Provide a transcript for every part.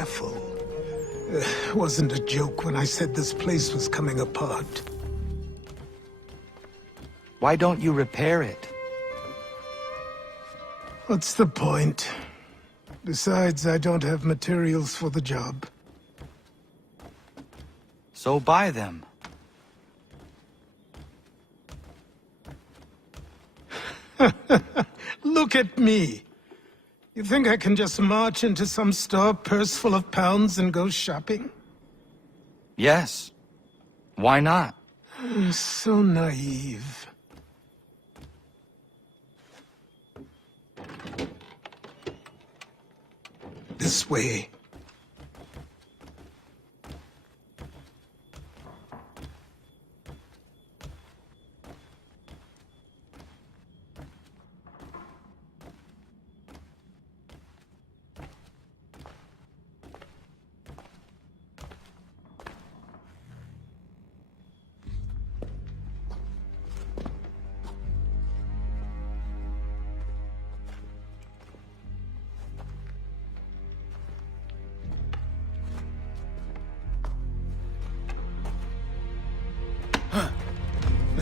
careful. Wasn't a joke when I said this place was coming apart. Why don't you repair it? What's the point? Besides, I don't have materials for the job. So buy them. Look at me! You think I can just march into some store, purse full of pounds, and go shopping? Yes. Why not? So naive. This way.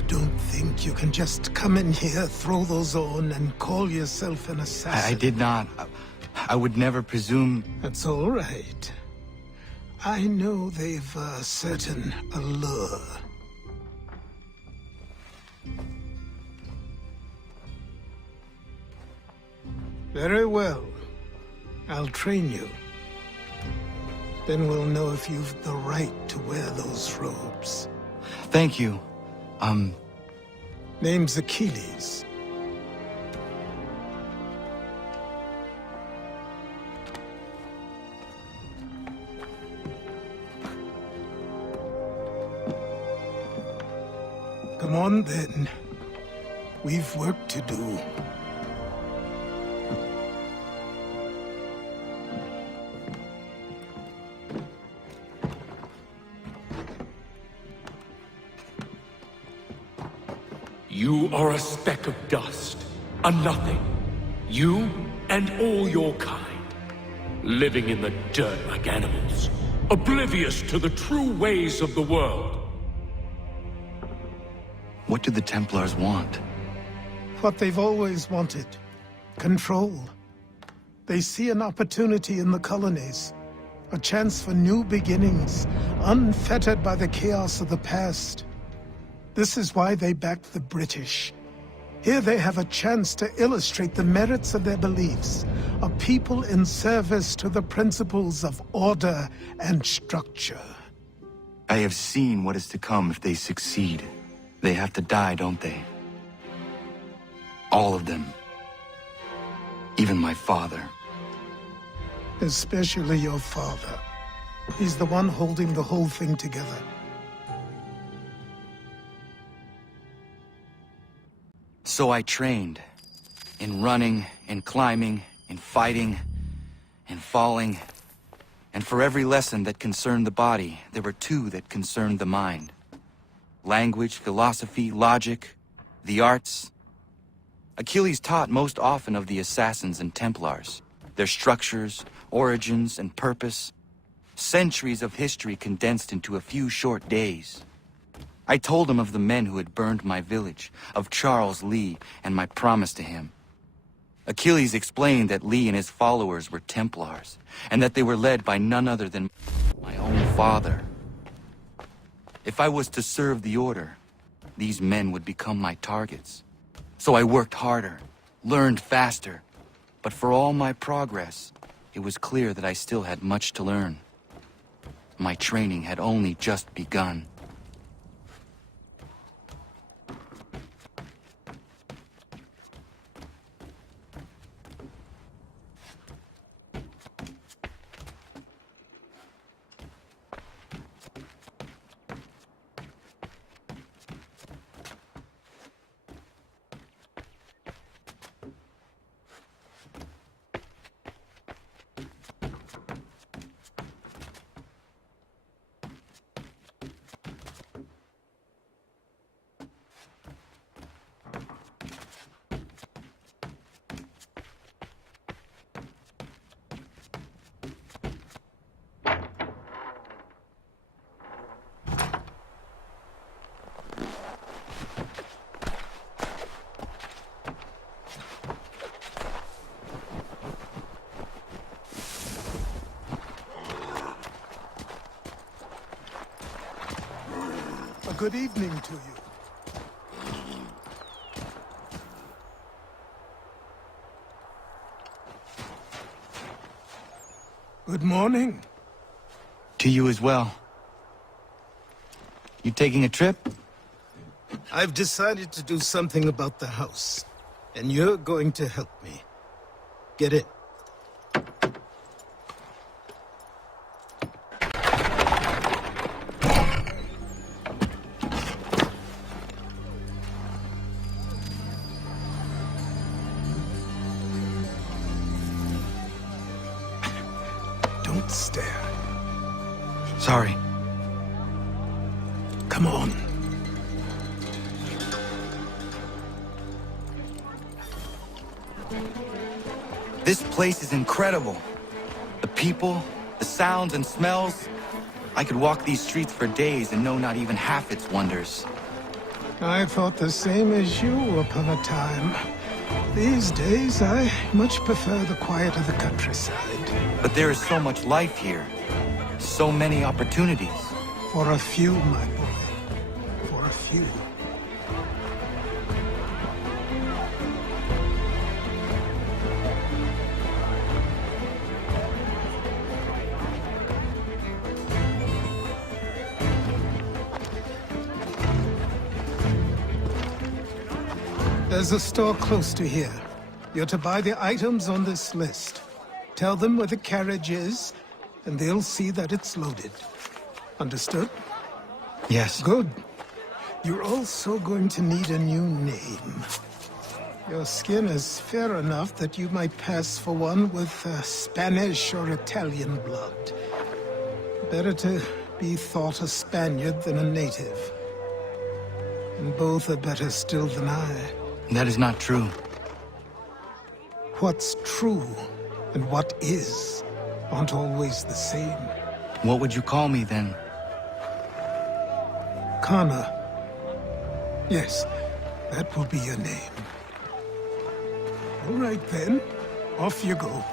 Don't think you can just come in here, throw those on, and call yourself an assassin. I did not. I would never presume... That's all right. I know they've a certain allure. Very well. I'll train you. Then we'll know if you've the right to wear those robes. Thank you. Name's Achilles. Come on, then. We've work to do. You are a speck of dust, a nothing. You and all your kind, living in the dirt like animals, oblivious to the true ways of the world. What do the Templars want? What they've always wanted. Control. They see an opportunity in the colonies. A chance for new beginnings, unfettered by the chaos of the past. This is why they backed the British. Here they have a chance to illustrate the merits of their beliefs, a people in service to the principles of order and structure. I have seen what is to come if they succeed. They have to die, don't they? All of them. Even my father. Especially your father. He's the one holding the whole thing together. So I trained. In running, in climbing, in fighting, in falling. And for every lesson that concerned the body, there were two that concerned the mind. Language, philosophy, logic, the arts. Achilles taught most often of the Assassins and Templars, their structures, origins, and purpose. Centuries of history condensed into a few short days. I told him of the men who had burned my village, of Charles Lee, and my promise to him. Achilles explained that Lee and his followers were Templars, and that they were led by none other than my own father. If I was to serve the Order, these men would become my targets. So I worked harder, learned faster, but for all my progress, it was clear that I still had much to learn. My training had only just begun. good evening to you. Good morning. To you as well. You taking a trip? I've decided to do something about the house, and you're going to help me. Get it? Don't stare. Sorry. Come on. This place is incredible. The people, the sounds and smells. I could walk these streets for days and know not even half its wonders. I thought the same as you upon a time. These days, I much prefer the quiet of the countryside. But there is so much life here. So many opportunities. For a few, my boy. For a few. There's a store close to here. You're to buy the items on this list. Tell them where the carriage is, and they'll see that it's loaded. Understood? Yes. Good. You're also going to need a new name. Your skin is fair enough that you might pass for one with Spanish or Italian blood. Better to be thought a Spaniard than a native. And both are better still than I. That is not true. What's true and what is aren't always the same. What would you call me then? Kana. Yes, that will be your name. All right then, off you go.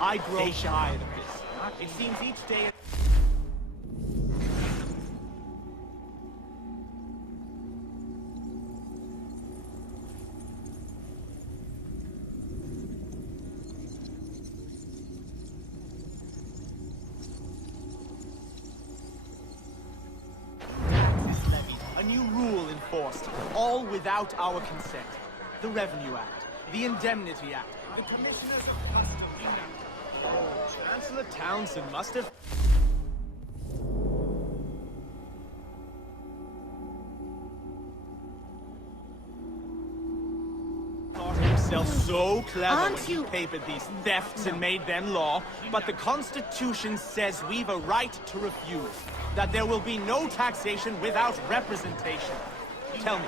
I grow tired of this. It seems each day... A new rule enforced, all without our consent. The Revenue Act, the Indemnity Act, the Commissioners of Customs. Chancellor Townsend must have... thought himself so clever when he papered these thefts and made them law, but the Constitution says we've a right to refuse, that there will be no taxation without representation. Tell me,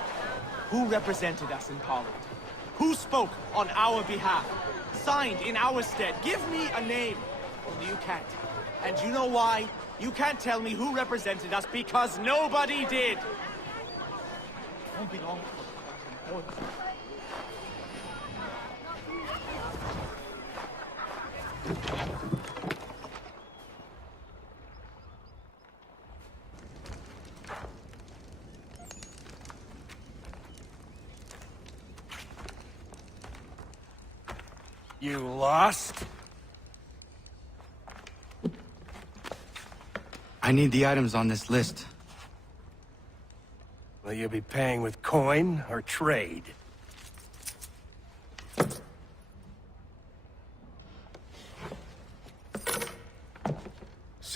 who represented us in Parliament? Who spoke on our behalf? Signed in our stead? Give me a name. Only you can't. And you know why? You can't tell me who represented us because nobody did. Won't be long. You lost? I need the items on this list. Will you be paying with coin or trade?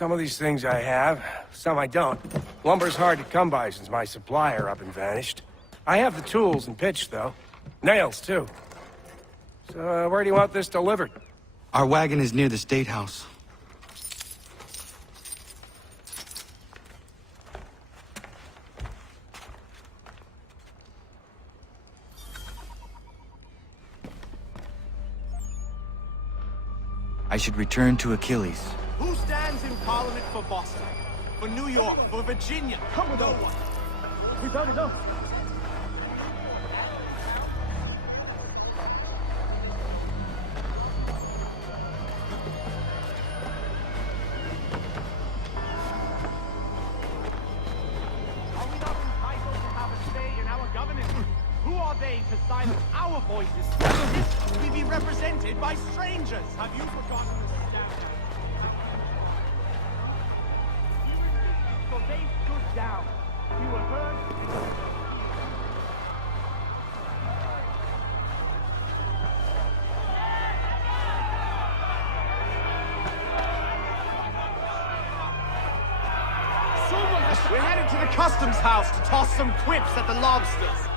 Some of these things I have, some I don't. Lumber's hard to come by since my supplier up and vanished. I have the tools and pitch, though. Nails, too. So, where do you want this delivered? Our wagon is near the State House. I should return to Achilles. Who stands in Parliament for Boston? For New York? For Virginia? Come with no one. We've heard enough. Are we not entitled to have a say in our governance? Who are they to silence our voices? We be represented by strangers. Have you forgotten the standard? So they stood down. We were heard. We're headed to the customs house to toss some quips at the lobsters.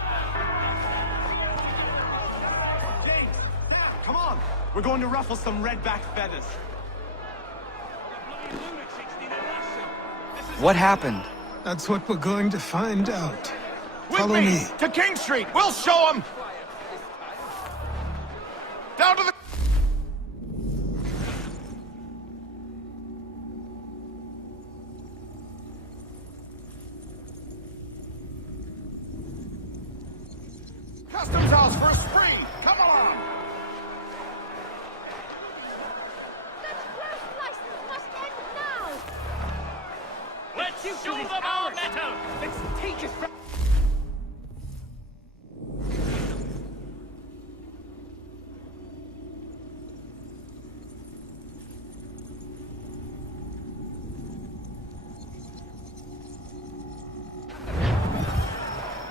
James, Sam, come on. We're going to ruffle some redback feathers. What happened? That's what we're going to find out. With Follow me. to King Street. We'll show them. Down to the... Customs house for a spree. Come along. That first license must end now! Let's show them our metal! Let's take it from...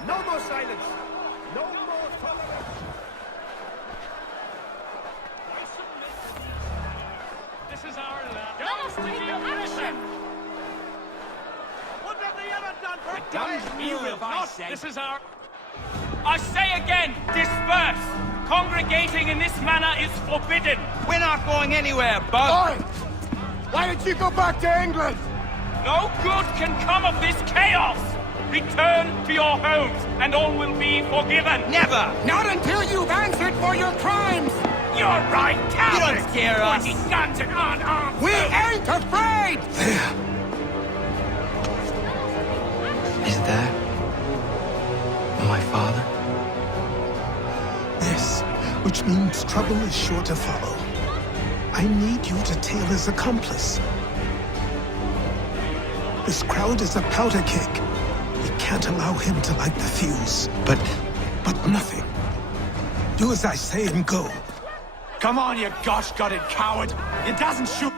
No more silence! No more tolerance! This is our land. Let us take action! What have they ever done for a This is our... I say again, disperse! Congregating in this manner is forbidden! We're not going anywhere, Bug! Why did you go back to England? No good can come of this chaos! Return to your homes, and all will be forgiven! Never! Not until you've answered for your crimes! You're right, cowards! You don't scare us. Pointing guns and unarmed! We ain't afraid! There. Is that... my father? Yes, which means trouble is sure to follow. I need you to tail his accomplice. This crowd is a powder keg. We can't allow him to light the fuse. But nothing. Do as I say and go. Come on, you gosh-gutted coward! It doesn't shoot...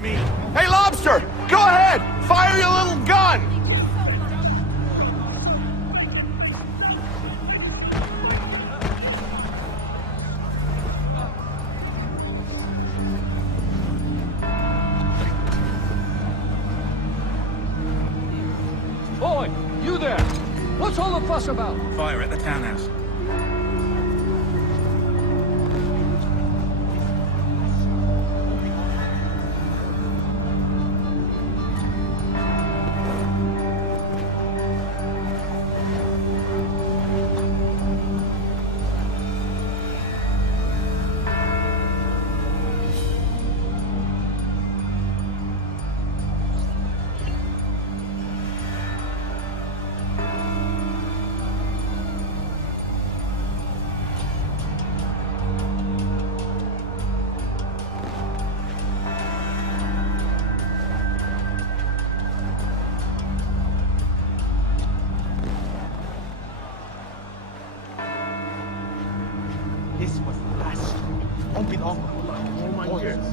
me. Hey, Lobster! Go ahead! Fire your little gun! Boy, you there! What's all the fuss about? fire at the townhouse. This was the last street. Won't be long. Oh my goodness.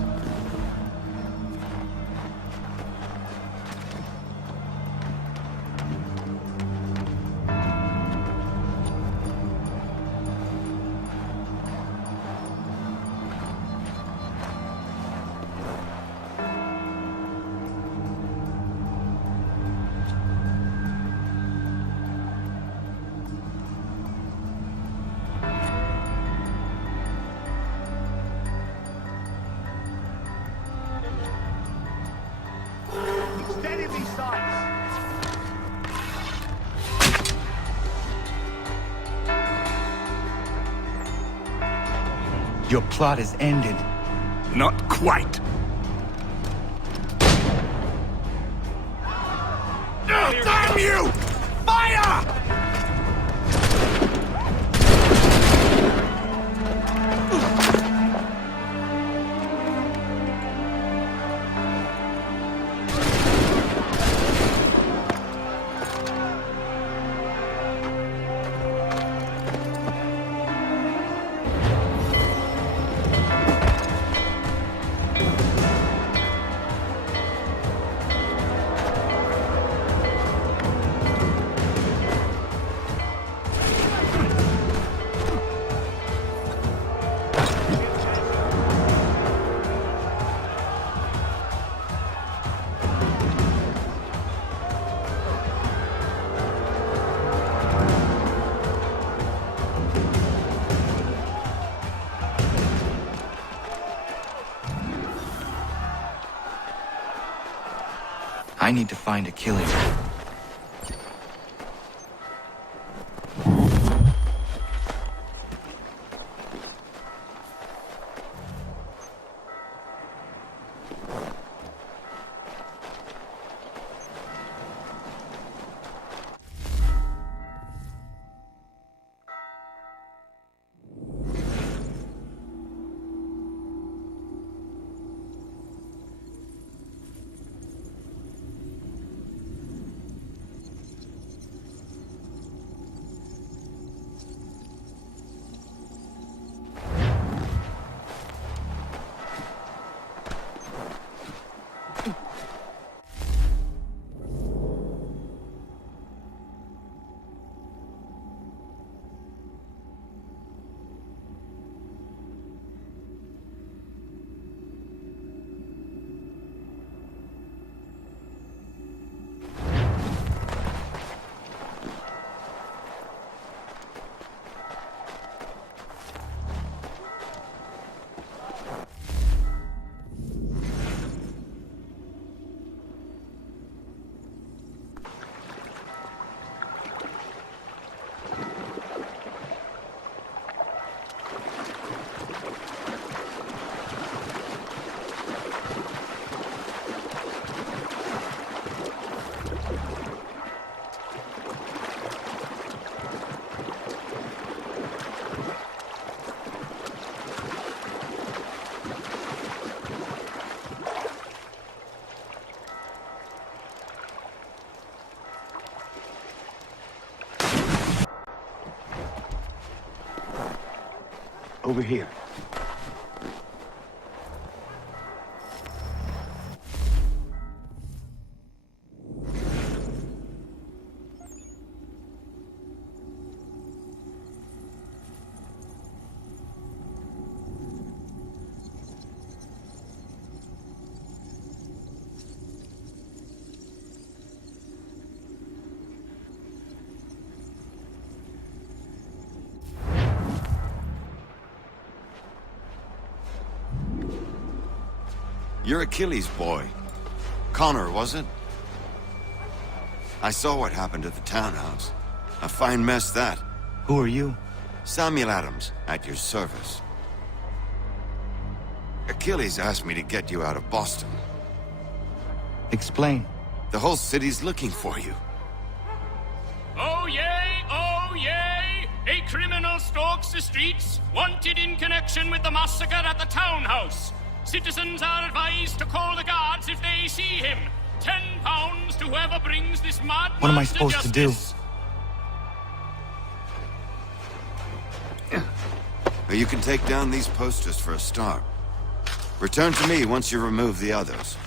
Your plot is ended. Not quite. Damn you! Fire! I need to find Achilles. Over here. You're Achilles' boy. Connor, was it? I saw what happened at the townhouse. A fine mess, that. Who are you? Samuel Adams, at your service. Achilles asked me to get you out of Boston. Explain. The whole city's looking for you. Oh yay, oh yay! A criminal stalks the streets, wanted in connection with the massacre at the townhouse. Citizens are advised to call the guards if they see him. £10 to whoever brings this madman. What am I supposed to do? You can take down these posters for a start. Return to me once you remove the others.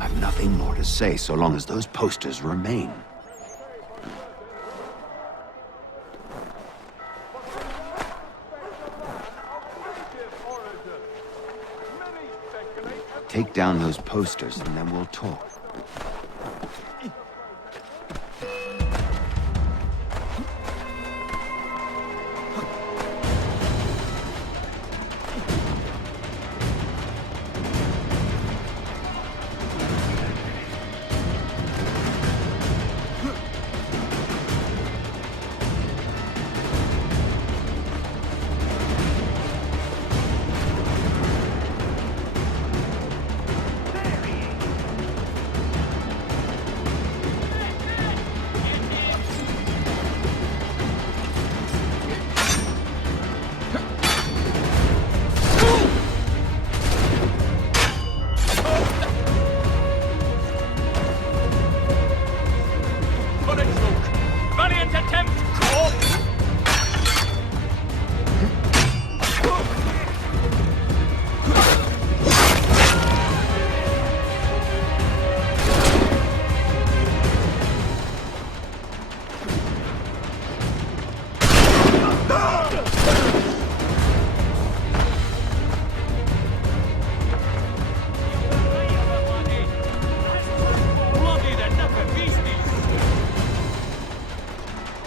I've nothing more to say so long as those posters remain. Take down those posters and then we'll talk.